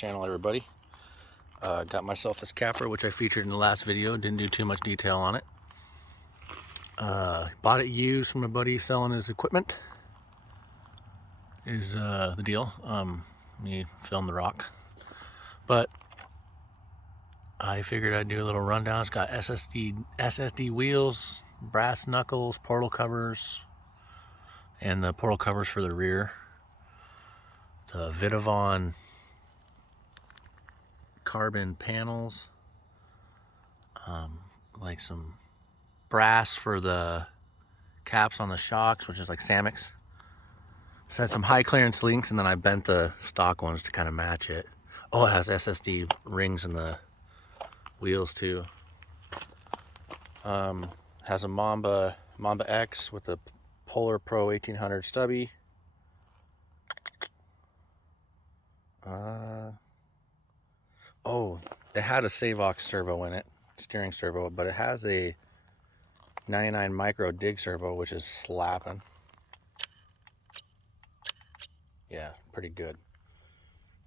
channel, everybody. Got myself this Capra, which I featured in the last video. Didn't do too much detail on it. Bought it used from a buddy selling his equipment. Is the deal. Me film the rock, but I figured I'd do a little rundown. It's got SSD wheels, brass knuckles, portal covers, and the portal covers for the rear. The Vitavon carbon panels, like some brass for the caps on the shocks, which is like savox. So had some high clearance links, and then I bent the stock ones to kind of match it. Oh, it has SSD rings in the wheels too. Has a Mamba X with the Polar Pro 1800 stubby. Oh, it had a savox servo in it, steering servo, but it has a 99 micro dig servo, which is slapping. Yeah, pretty good.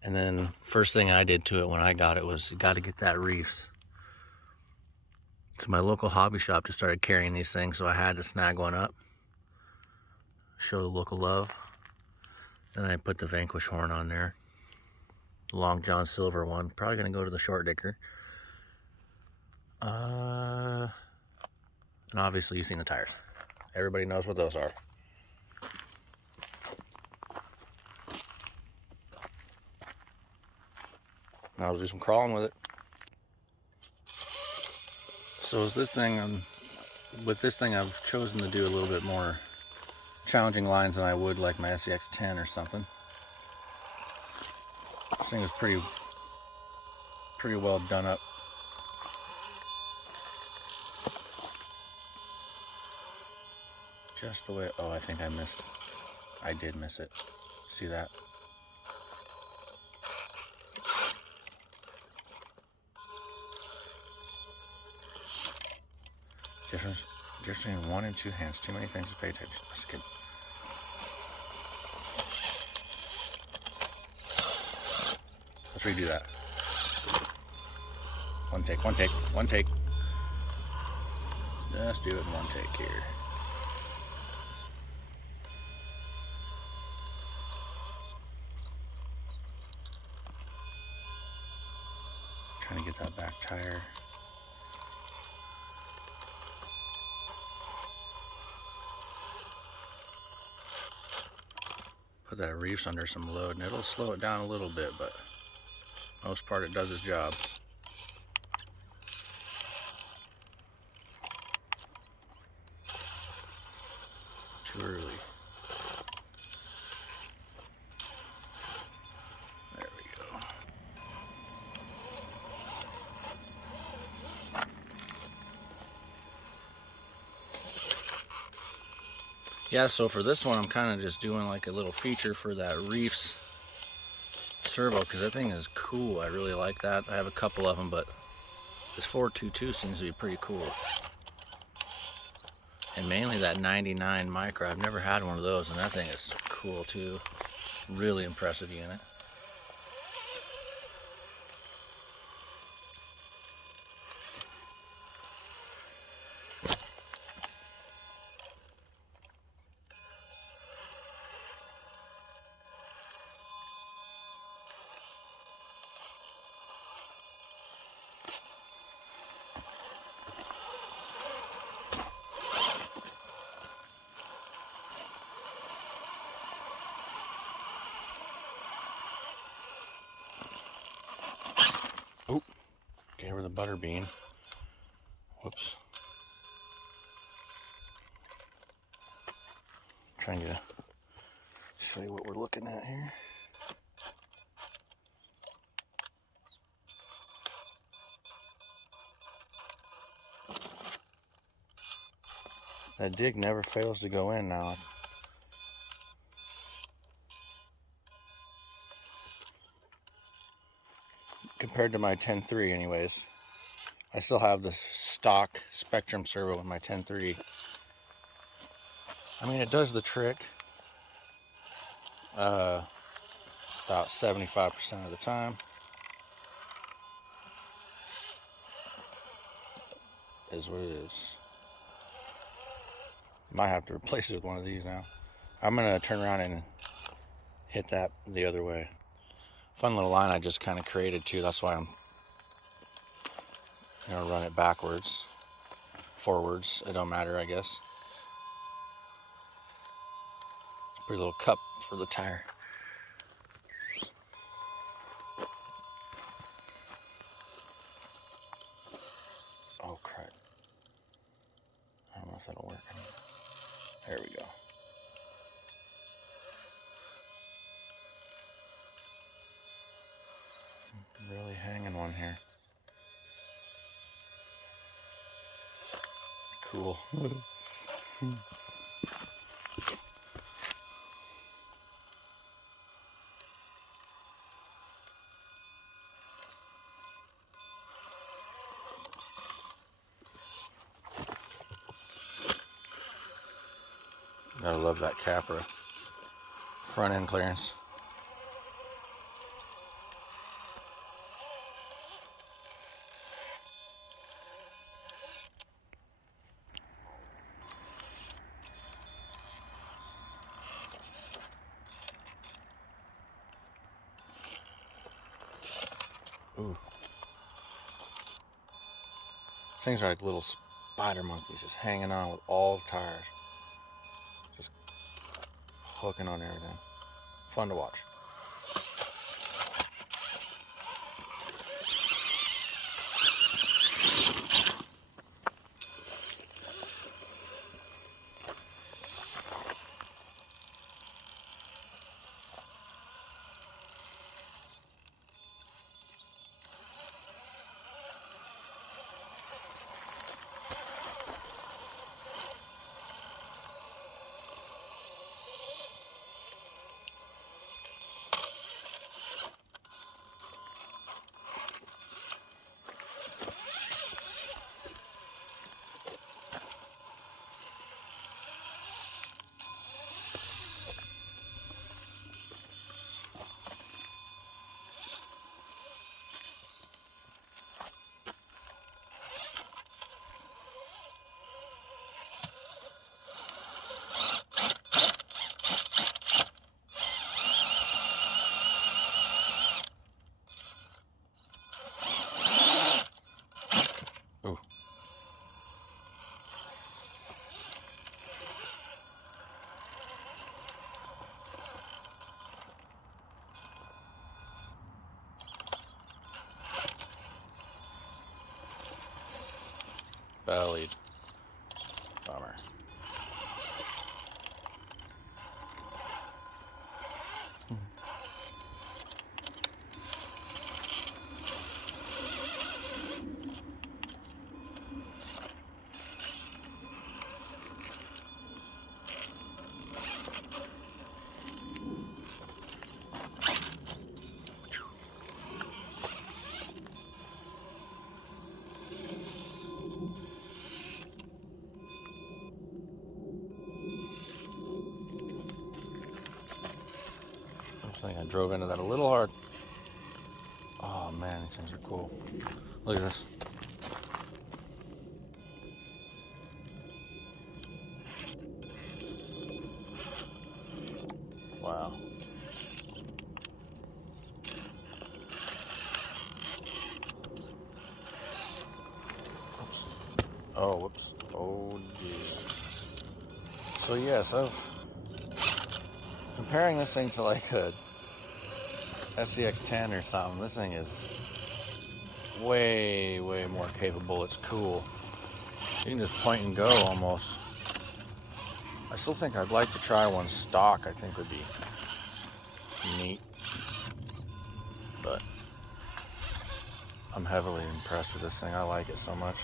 And then first thing I did to it when I got it was, you got to get that Reefs. So my local hobby shop just started carrying these things, so I had to snag one up, show the local love. Then I put the Vanquish horn on there, the Long John silver one. Probably gonna go to the short dicker. And obviously you've seen the tires. Everybody knows what those are. Now I'll do some crawling with it. So is this thing, with this thing I've chosen to do a little bit more challenging lines than I would like my SCX 10 or something. This thing is pretty well done up. Just the way, oh, I think I did miss it. See that? Difference between one and two hands. Too many things to pay attention. Let's get. Let's redo that. One take. Just do it in one take here. Trying to get that back tire. Put that Reefs under some load and it'll slow it down a little bit, but most part it does its job. Too early. There we go. Yeah, so for this one I'm kind of just doing like a little feature for that Reefs servo, because that thing is cool. I really like that. I have a couple of them, but this 422 seems to be pretty cool. And mainly that 99 micro. I've never had one of those, and that thing is cool too. Really impressive unit. Oh, gave her the butter bean. Whoops. Trying to show you what we're looking at here. That dig never fails to go in now. Compared to my 10.3 anyways. I still have the stock Spectrum servo in my 10.3. I mean, it does the trick about 75% of the time. is what it is. Might have to replace it with one of these now. I'm gonna turn around and hit that the other way. Fun little line I just kind of created too. That's why I'm gonna run it backwards, forwards. It don't matter, I guess. Pretty little cup for the tire. Oh crap! I don't know if that'll work. There we go. Really hanging one here. Cool. Gotta love that Capra front end clearance. Ooh. Things are like little spider monkeys just hanging on with all the tires. Just hooking on everything. Fun to watch. Ooh. Bellied. Bummer. I think I drove into that a little hard. Oh man, these things are cool. Look at this. Wow. Oops. Oh, whoops. Oh, jeez. So yes, comparing this thing to like a SCX-10 or something, this thing is way more capable. It's cool. You can just point and go almost. I still think I'd like to try one stock. I think would be neat, but I'm heavily impressed with this thing. I like it so much.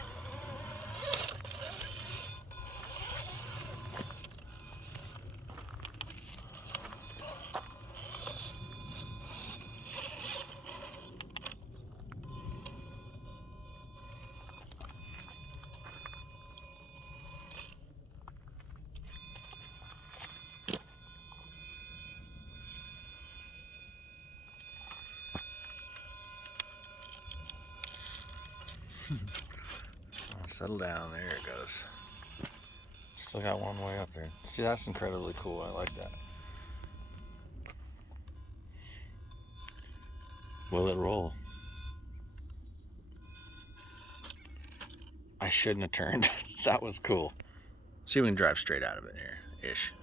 settle down. There it goes. Still got one way up there. See, that's incredibly cool. I like that. Will it roll? I shouldn't have turned. That was cool. See if we can drive straight out of it here, ish.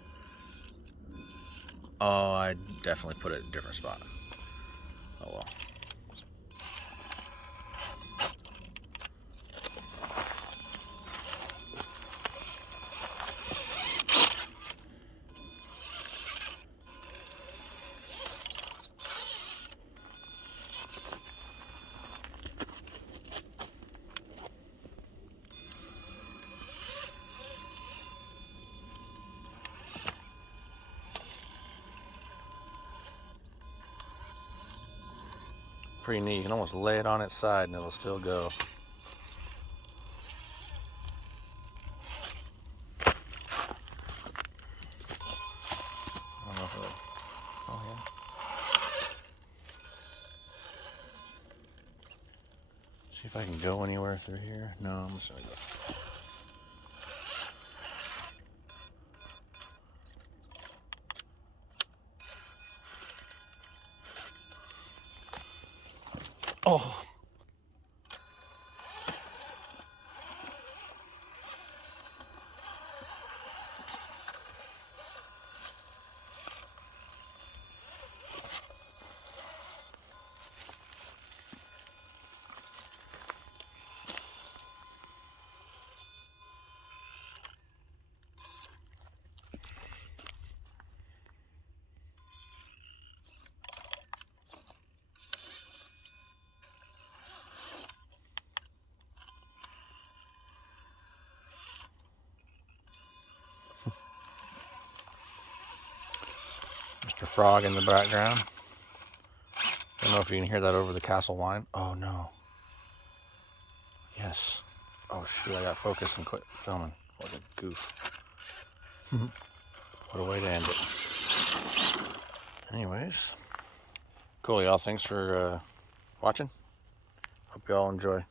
Oh, I definitely put it in a different spot. Oh well. Pretty neat. You can almost lay it on its side and it'll still go. I don't know if it would. Oh, yeah. See if I can go anywhere through here. No, I'm just gonna go. Oh. Mr. Frog in the background. Don't know if you can hear that over the castle whine. Oh no. Yes. Oh shoot, I got focused and quit filming. What a goof. What a way to end it. Anyways. Cool, y'all. Thanks for watching. Hope y'all enjoy.